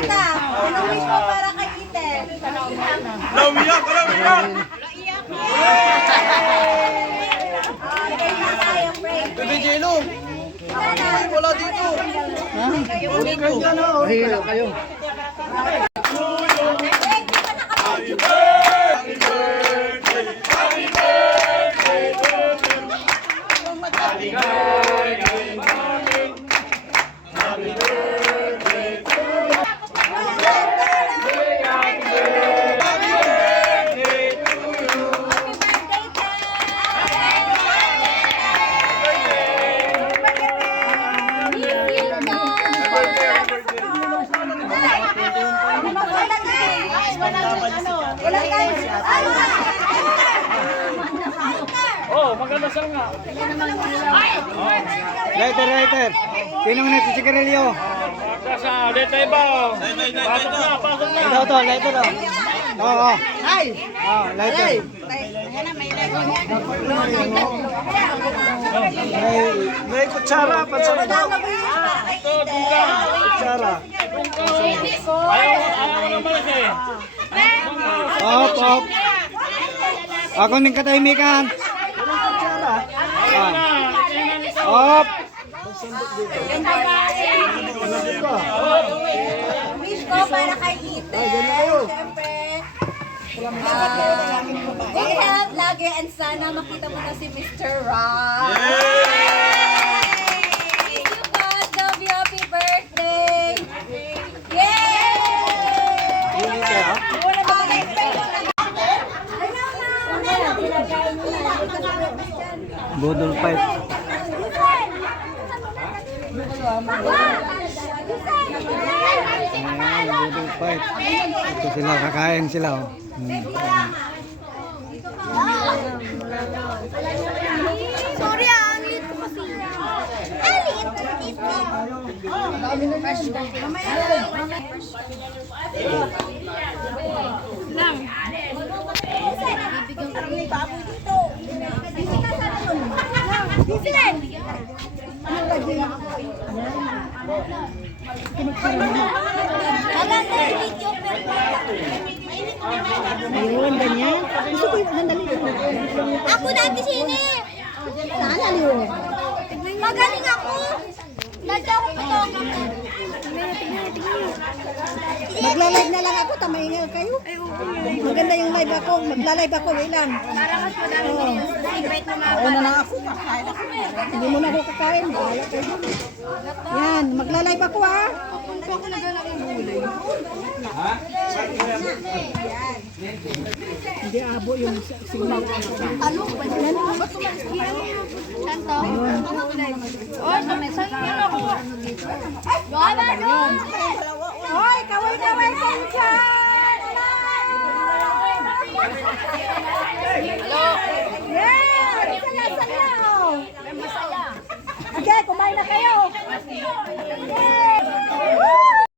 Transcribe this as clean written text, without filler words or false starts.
kita. Anong wish mo para kay Ethel? Umiyak! Bebe Jello! Wala dito! Hilo kayo. Oh, magdasal nga. Lighter. Sinong nagsisigarilyo? Magdasal, dito iba. Pasok na. Ito, lighter daw. Oo. Lighter. May kutsara! Pansara daw! Kutsara! Ayaw naman siya eh. Op. Ako ning katahimikan. Op. Wish ko para kay Ethel. Siyempre. Good health lagi and sana makita mo na si Mr. Rock. Thank you, God. Love you. Happy birthday. Budol fight. Budol fight. Ito sila, kakain sila. Sorry, ang lit ko kasi. Ayun, ganyan. Gusto ko yung sandali. Ako dati sini. Saan aliw? Magaling ako. Nadya ako patoga ko. Magla-live na lang ako, tamahingal kayo. Maganda yung live ako. Magla-live ako, ilan. Una na ako. Hindi mo na ako kakain. Bahala kayo. Yan, magla-live ako ha. Hindi abo yung signal. Ano ba yan? Ba't tumalis yan? Santo? Oh, tumalis yan ako. Wala doon. Hoy, kaway-kaway kayo dyan! Hello?